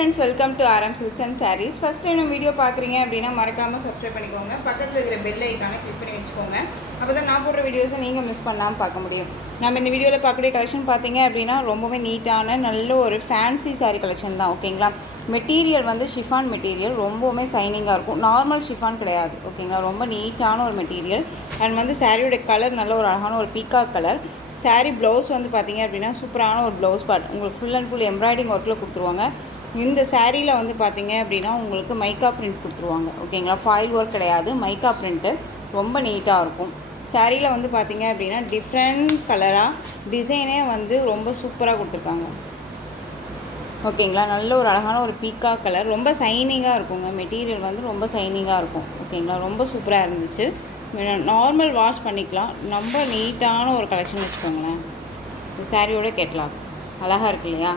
friends, welcome to RM Silks and Sarees. First time நம்ம video பார்க்குறீங்க அப்படின்னா மறக்காமல் சப்ஸ்கிரைப் பண்ணிக்கோங்க. பக்கத்தில் இருக்கிற பெல் ஐக்கானை கிளிக் பண்ணி வச்சுக்கோங்க. அப்போ தான் நான் போடுற வீடியோஸை நீங்கள் மிஸ் பண்ணாமல் பார்க்க முடியும். நம்ம இந்த வீடியோவில் பார்க்கக்கூடிய கலெக்ஷன் பார்த்தீங்க அப்படின்னா ரொம்பவே நீட்டான நல்ல ஒரு ஃபேன்சி சாரீ கலெக்ஷன் தான். ஓகேங்களா, மெட்டீரியல் வந்து ஷிஃபான் மெட்டீரியல், ரொம்பவுமே சைனிங்காக இருக்கும். நார்மல் ஷிஃபான் கிடையாது. ஓகேங்களா, ரொம்ப நீட்டான ஒரு மெட்டீரியல். அண்ட் வந்து சாரியோட கலர் நல்ல ஒரு அழகான ஒரு பீகாக் கலர். சாரீ ப்ளவுஸ் வந்து பார்த்திங்க அப்படின்னா சூப்பரான ஒரு ப்ளவுஸ் பார்ட் உங்களுக்கு ஃபுல் அண்ட் ஃபுல் எம்ப்ராய்டிங் ஒர்க்கில் கொடுத்துருவாங்க. இந்த சாரியில் வந்து பார்த்திங்க அப்படின்னா உங்களுக்கு மைக்கா பிரிண்ட் கொடுத்துருவாங்க. ஓகேங்களா, ஃபாயில் ஒர்க் கிடையாது, மைக்கா பிரிண்ட்டு ரொம்ப நீட்டாக இருக்கும். சாரியில் வந்து பார்த்திங்க அப்படின்னா டிஃப்ரெண்ட் கலராக டிசைனே வந்து ரொம்ப சூப்பராக கொடுத்துருக்காங்க. ஓகேங்களா, நல்ல ஒரு அழகான ஒரு பீக்கா கலர், ரொம்ப சைனிங்காக இருக்குங்க. மெட்டீரியல் வந்து ரொம்ப சைனிங்காக இருக்கும். ஓகேங்களா, ரொம்ப சூப்பராக இருந்துச்சு. நார்மல் வாஷ் பண்ணிக்கலாம். ரொம்ப நீட்டான ஒரு கலெக்ஷன் வச்சுக்கோங்களேன். இந்த சாரியோட கேட்லாக் அழகாக இருக்கு இல்லையா?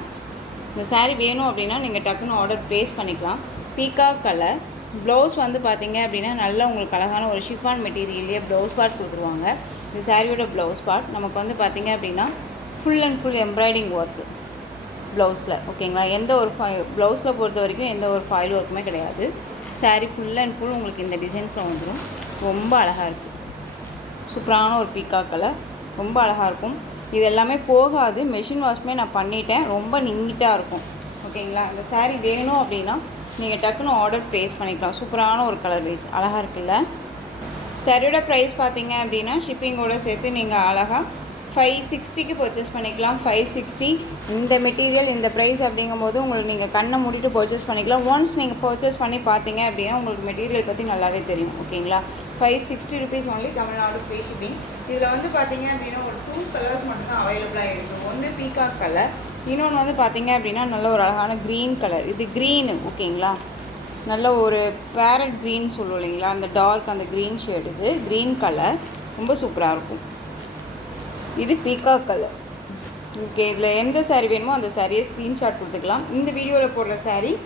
இந்த சாரீ வேணும் அப்படின்னா நீங்கள் டக்குன்னு ஆர்டர் ப்ளேஸ் பண்ணிக்கலாம். Peacock colour. ப்ளவுஸ் வந்து பார்த்திங்க அப்படின்னா நல்ல உங்களுக்கு அழகான ஒரு ஷிஃபான் மெட்டீரியல்லையே ப்ளவுஸ் பார்ட் கொடுத்துருவாங்க. இந்த சாரியோட ப்ளவுஸ் பார்ட் நமக்கு வந்து பார்த்திங்க அப்படின்னா full and full embroidering work ப்ளவுஸில். ஓகேங்களா, எந்த ஒரு ப்ளவுஸில் பொறுத்த வரைக்கும் எந்த ஒரு ஃபாயில் ஒர்க்குமே கிடையாது. சாரீ ஃபுல் அண்ட் ஃபுல் உங்களுக்கு இந்த டிசைன்ஸில் வந்துடும். ரொம்ப அழகாக இருக்குது. சூப்பரான ஒரு பீகாக் கலர், ரொம்ப அழகாக இருக்கும். இது எல்லாமே போகாது, மெஷின் வாஷ்மே நான் பண்ணிட்டேன். ரொம்ப நீட்டாக இருக்கும். ஓகேங்களா, இந்த சாரீ வேணும் அப்படின்னா நீங்கள் டக்குன்னு ஆர்டர் ப்ளேஸ் பண்ணிக்கலாம். சூப்பரான ஒரு கலர் வைஸ் அழகாக இருக்குல்ல? சாரியோட ப்ரைஸ் பார்த்தீங்க அப்படின்னா ஷிப்பிங்கோடு சேர்த்து நீங்கள் அழகாக 560க்கு பர்ச்சேஸ் பண்ணிக்கலாம். 560 இந்த மெட்டீரியல் இந்த ப்ரைஸ் அப்படிங்கும்போது உங்களுக்கு நீங்கள் கண்ணை மூடிட்டு பர்ச்சேஸ் பண்ணிக்கலாம். ஒன்ஸ் நீங்கள் பர்ச்சேஸ் பண்ணி பார்த்தீங்க அப்படின்னா உங்களுக்கு மெட்டீரியல் பற்றி நல்லாவே தெரியும். ஓகேங்களா, 560 rupees only, Tamil Nadu free shipping. இதில் வந்து பார்த்தீங்க அப்படின்னா ஒரு 2 கலர்ஸ் மட்டும்தான் அவைலபிளாக இருக்குது. ஒன்று பீகாக் கலர், இன்னொன்று வந்து பார்த்தீங்க அப்படின்னா நல்ல ஒரு அழகான க்ரீன் கலர். இது க்ரீனு. ஓகேங்களா, நல்ல ஒரு பேரட் க்ரீன் சொல்லுவோம் இல்லைங்களா, அந்த டார்க் அந்த க்ரீன் ஷேடு. இது க்ரீன் கலர் ரொம்ப சூப்பராக இருக்கும். இது பீகாக் கலர். ஓகே, இதில் எந்த சாரீ வேணுமோ அந்த சாரியை ஸ்க்ரீன்ஷாட் கொடுத்துக்கலாம். இந்த வீடியோவில் போடுற சாரீஸ்,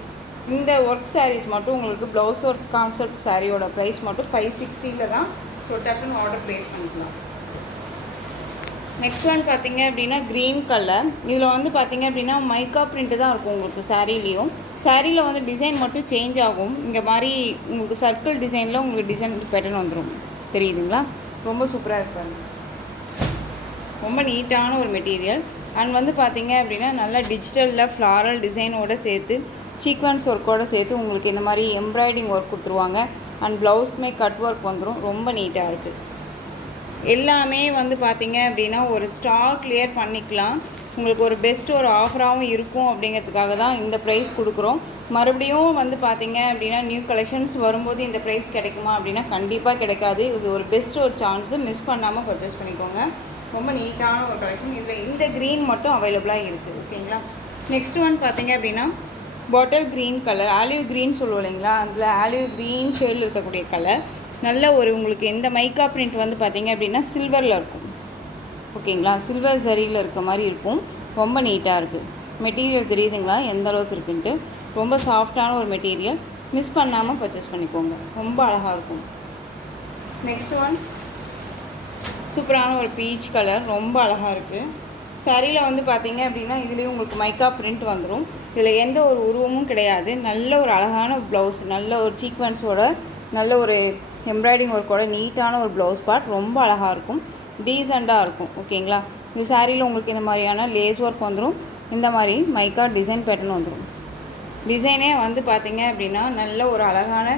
இந்த ஒர்க் சாரீஸ் மட்டும் உங்களுக்கு ப்ளவுஸ் ஒர்க் கான்செப்ட் சாரியோட ப்ரைஸ் மட்டும் 560 தான். ஸோ டக்குன்னு ஆர்டர் ப்ளேஸ் பண்ணிக்கலாம். நெக்ஸ்ட் ஒன் பார்த்தீங்க அப்படின்னா க்ரீன் கலர். இதில் வந்து பார்த்தீங்க அப்படின்னா மைக்கா பிரிண்ட்டு தான் இருக்கும் உங்களுக்கு சாரீலேயும். சாரியில் வந்து டிசைன் மட்டும் சேஞ்ச் ஆகும். இங்கே மாதிரி உங்களுக்கு சர்க்கிள் டிசைனில் உங்களுக்கு டிசைன் பேட்டர்ன் வந்துடும். தெரியுதுங்களா? ரொம்ப சூப்பராக இருப்பாங்க. ரொம்ப நீட்டான ஒரு மெட்டீரியல். அண்ட் வந்து பார்த்திங்க அப்படின்னா நல்லா டிஜிட்டலில் ஃப்ளாரல் டிசைனோடு சேர்த்து சீக்வன்ஸ் ஒர்க்கோடு சேர்த்து உங்களுக்கு இந்த மாதிரி எம்ப்ராய்டிங் ஒர்க் கொடுத்துருவாங்க. அண்ட் ப்ளவுஸ்க்குமே கட் ஒர்க் வந்துடும். ரொம்ப நீட்டாக இருக்குது. எல்லாமே வந்து பார்த்திங்க அப்படின்னா ஒரு ஸ்டாக் கிளியர் பண்ணிக்கலாம். உங்களுக்கு ஒரு பெஸ்ட் ஒரு ஆஃபராகவும் இருக்கும் அப்படிங்கிறதுக்காக தான் இந்த ப்ரைஸ் கொடுக்குறோம். மறுபடியும் வந்து பார்த்திங்க அப்படின்னா நியூ கலெக்ஷன்ஸ் வரும்போது இந்த ப்ரைஸ் கிடைக்குமா அப்படின்னா கண்டிப்பாக கிடைக்காது. இது ஒரு பெஸ்ட் ஒரு சான்ஸு, மிஸ் பண்ணாமல் பர்ச்சேஸ் பண்ணிக்கோங்க. ரொம்ப நீட்டான ஒரு கலெக்ஷன். இதில் இந்த க்ரீன் மட்டும் அவைலபிளாக இருக்குது. ஓகேங்களா, நெக்ஸ்ட் ஒன் பார்த்திங்க அப்படின்னா bottle green colour, olive green சொல்லுவோம் இல்லைங்களா, அதில் ஆலிவ் க்ரீன் ஷேடில் இருக்கக்கூடிய கலர். நல்ல ஒரு உங்களுக்கு இந்த மைக்கா பிரிண்ட் வந்து பார்த்திங்க அப்படின்னா சில்வரில் இருக்கும். ஓகேங்களா, சில்வர் சரியில் இருக்க மாதிரி இருக்கும். ரொம்ப நீட்டாக இருக்குது. மெட்டீரியல் தெரியுதுங்களா எந்த அளவுக்கு இருக்குன்ட்டு? ரொம்ப சாஃப்டான ஒரு மெட்டீரியல். மிஸ் பண்ணாமல் பர்ச்சேஸ் பண்ணிக்கோங்க. ரொம்ப அழகாக இருக்கும். நெக்ஸ்ட் ஒன் சூப்பரான ஒரு பீச் கலர், ரொம்ப அழகாக இருக்குது. சாரியில் வந்து பார்த்திங்க அப்படின்னா இதுலேயும் உங்களுக்கு மைக்கா பிரிண்ட் வந்துடும். இதில் எந்த ஒரு உருவமும் கிடையாது. நல்ல ஒரு அழகான ப்ளவுஸ், நல்ல ஒரு சீக்வன்ஸோட நல்ல ஒரு எம்ப்ராய்டிங் ஒர்க்கோட நீட்டான ஒரு ப்ளவுஸ் பார்ட். ரொம்ப அழகாக இருக்கும், டீசெண்டாக இருக்கும். ஓகேங்களா, இந்த சாரியில் உங்களுக்கு இந்த மாதிரியான லேஸ் ஒர்க் வந்துடும். இந்த மாதிரி மைக்கா டிசைன் பேட்டர்ன் வந்துடும். டிசைனே வந்து பார்த்திங்க அப்படின்னா நல்ல ஒரு அழகான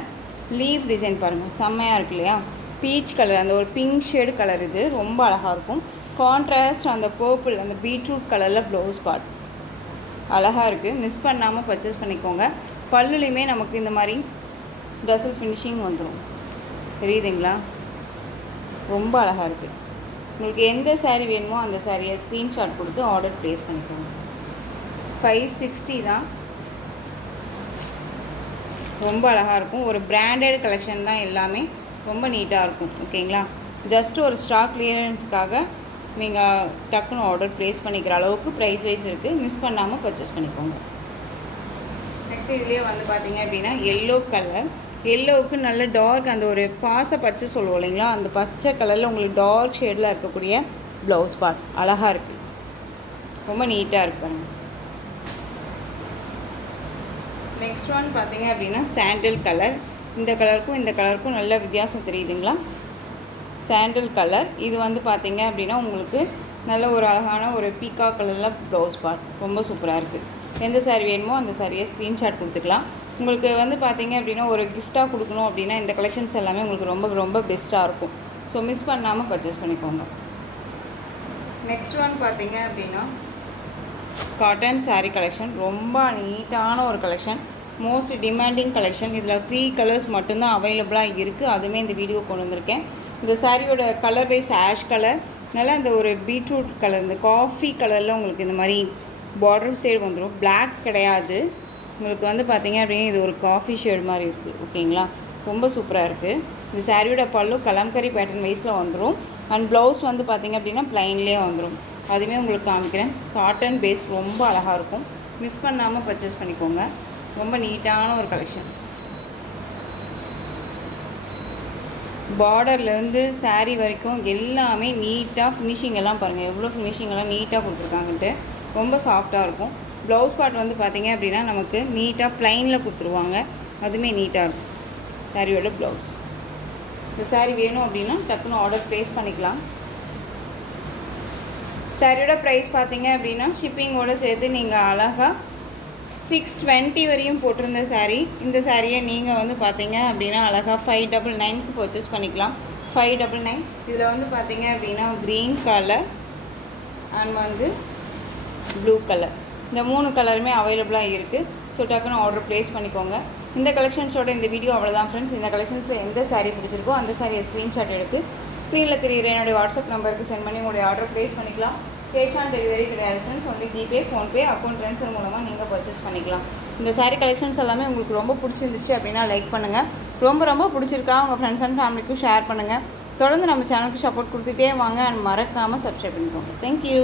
லீஃப் டிசைன் பாருங்கள், செம்மையாக இருக்கு இல்லையா? பீச் கலர், அந்த ஒரு பிங்க் ஷேடு கலர். இது ரொம்ப அழகாக இருக்கும். கான்ட்ராஸ்ட் அந்த பர்பிள் அந்த பீட்ரூட் கலரில் ப்ளவுஸ் பார்ட் அழகாக இருக்குது. மிஸ் பண்ணாமல் பர்ச்சேஸ் பண்ணிக்கோங்க. பல்லுலையுமே நமக்கு இந்த மாதிரி டசல் ஃபினிஷிங் வந்துடும். தெரியுதுங்களா? ரொம்ப அழகாக இருக்குது. உங்களுக்கு எந்த சாரீ வேணுமோ அந்த சாரியை ஸ்க்ரீன்ஷாட் கொடுத்து ஆர்டர் ப்ளேஸ் பண்ணிக்கோங்க. 560 தான். ரொம்ப அழகாக இருக்கும். ஒரு பிராண்டட் கலெக்ஷன் தான் எல்லாமே. ரொம்ப நீட்டாக இருக்கும். ஓகேங்களா, ஜஸ்ட் ஒரு ஸ்டாக் கிளியரன்ஸ்க்காக நீங்கள் டக்குன்னு ஆர்டர் ப்ளேஸ் பண்ணிக்கிற அளவுக்கு ப்ரைஸ் வைஸ் இருக்குது. மிஸ் பண்ணாமல் பர்ச்சேஸ் பண்ணிக்கோங்க. நெக்ஸ்ட் இதுலேயே வந்து பார்த்திங்க அப்படின்னா எல்லோ கலர். எல்லோவுக்கு நல்ல டார்க் அந்த ஒரு பாச பச்சை சொல்லுவோம் இல்லைங்களா, அந்த பச்சை கலரில் உங்களுக்கு டார்க் ஷேடில் இருக்கக்கூடிய ப்ளவுஸ் பார்ட் அழகாக இருக்குது. ரொம்ப நீட்டாக இருக்கு பாருங்கள். நெக்ஸ்ட் ஒன் பார்த்தீங்க அப்படின்னா சாண்டில் கலர். இந்த கலருக்கும் நல்ல வித்தியாசம் தெரியுதுங்களா? சாண்டில் கலர். இது வந்து பார்த்தீங்க அப்படின்னா உங்களுக்கு நல்ல ஒரு அழகான ஒரு பீக்கா கலரில் ப்ளவுஸ் பார்ட். ரொம்ப சூப்பராக இருக்குது. எந்த சாரீ வேணுமோ அந்த சாரியை ஸ்க்ரீன்ஷாட் கொடுத்துக்கலாம். உங்களுக்கு வந்து பார்த்தீங்க அப்படின்னா ஒரு கிஃப்டாக கொடுக்கணும் அப்படின்னா இந்த கலெக்ஷன்ஸ் எல்லாமே உங்களுக்கு ரொம்ப ரொம்ப பெஸ்ட்டாக இருக்கும். ஸோ மிஸ் பண்ணாமல் பர்ச்சேஸ் பண்ணிக்கோங்க. நெக்ஸ்ட் ஒன் பார்த்தீங்க அப்படின்னா காட்டன் சாரீ கலெக்ஷன். ரொம்ப நீட்டான ஒரு கலெக்ஷன், மோஸ்ட் டிமாண்டிங் கலெக்ஷன். இதில் 3 கலர்ஸ் மட்டும்தான் அவைலபிளாக இருக்குது. அதுவுமே இந்த வீடியோ கொண்டு வந்திருக்கேன். இந்த சாரியோட கலர் வைஸ் ஆஷ் கலர், நல்லா இந்த ஒரு பீட்ரூட் கலர், இந்த காஃபி கலரில் உங்களுக்கு இந்த மாதிரி பார்டர் ஷேட் வந்துடும். பிளாக் கிடையாது உங்களுக்கு. வந்து பார்த்தீங்க அப்படின்னா இது ஒரு காஃபி ஷேட் மாதிரி இருக்குது. ஓகேங்களா? ரொம்ப சூப்பராக இருக்குது. இந்த சாரியோட பல்லு கலம்கரி பேட்டர்ன் வைஸில் வந்துடும். அண்ட் ப்ளவுஸ் வந்து பார்த்திங்க அப்படின்னா ப்ளைன்லேயே வந்துடும். அதுவுமே உங்களுக்கு காமிக்கிறேன். காட்டன் பேஸ் ரொம்ப அழகாக இருக்கும். மிஸ் பண்ணாமல் பர்ச்சேஸ் பண்ணிக்கோங்க. ரொம்ப நீட்டான ஒரு கலெக்ஷன். பார்டர்லேருந்து சாரீ வரைக்கும் எல்லாமே நீட்டாக ஃபினிஷிங் எல்லாம் பாருங்கள், எவ்வளோ ஃபினிஷிங் எல்லாம் நீட்டாக கொடுத்துருக்காங்கன்ட்டு. ரொம்ப சாஃப்டாக இருக்கும். ப்ளவுஸ் பார்ட் வந்து பார்த்திங்க அப்படின்னா நமக்கு நீட்டாக ப்ளைனில் கொடுத்துருவாங்க. அதுவுமே நீட்டாக இருக்கும் சாரியோட ப்ளவுஸ். இந்த சாரீ வேணும் அப்படின்னா டக்குன்னு ஆர்டர் ப்ளேஸ் பண்ணிக்கலாம். சாரியோட ப்ரைஸ் பார்த்தீங்க அப்படின்னா ஷிப்பிங்கோடு சேர்த்து நீங்கள் அழகாக 620 வரையும் போட்டிருந்த சாரீ. இந்த சாரியை நீங்கள் வந்து பார்த்தீங்க அப்படின்னா அழகாக 599க்கு பர்ச்சேஸ் பண்ணிக்கலாம். 599. இதில் வந்து பார்த்தீங்க அப்படின்னா க்ரீன் கலர் அண்ட் வந்து ப்ளூ கலர், இந்த 3 கலருமே அவைலபிளாக இருக்குது. ஸோ டக்குன்னு ஆர்டர் ப்ளேஸ் பண்ணிக்கோங்க. இந்த கலெக்ஷன்ஸோட இந்த வீடியோ அவ்வளோதான் ஃப்ரெண்ட்ஸ். இந்த கலெக்ஷன்ஸில் எந்த சாரீ பிடிச்சிருக்கோ அந்த சாரியை ஸ்க்ரீன்ஷாட் எடுத்து ஸ்க்ரீனில் தெரியுற என்னுடைய வாட்ஸ்அப் நம்பருக்கு சென்ட் பண்ணி உங்களுடைய ஆர்டர் ப்ளேஸ் பண்ணிக்கலாம். கேஷ் ஆன் டெலிவரி கிடையாது friends. Only GPay, PhonePe, account transfer மூலமாக நீங்கள் பர்ச்சேஸ் பண்ணிக்கலாம். இந்த சாரீ கலெக்ஷன்ஸ் எல்லாமே உங்களுக்கு ரொம்ப பிடிச்சிருந்துச்சு அப்படின்னா லைக் பண்ணுங்கள். ரொம்ப பிடிச்சிருக்கா உங்கள் ஃப்ரெண்ட்ஸ் அண்ட் ஃபேமிலிக்கும் ஷேர் பண்ணுங்கள். தொடர்ந்து நம்ம சேனலுக்கு சப்போர்ட் கொடுத்துட்டே வாங்க. அண்ட் மறக்காமல் சப்ஸ்கிரைப் பண்ணிக்கோங்க. தேங்க்யூ.